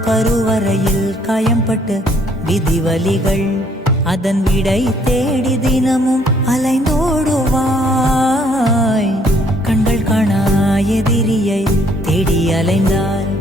கருவறையில் காயம்பட்ட விதிவலிகள் அதன் விடை தேடி தினமும் அலைந்தோடுவாய். கண்கள் காணா எதிரியை தேடி அலைந்தால்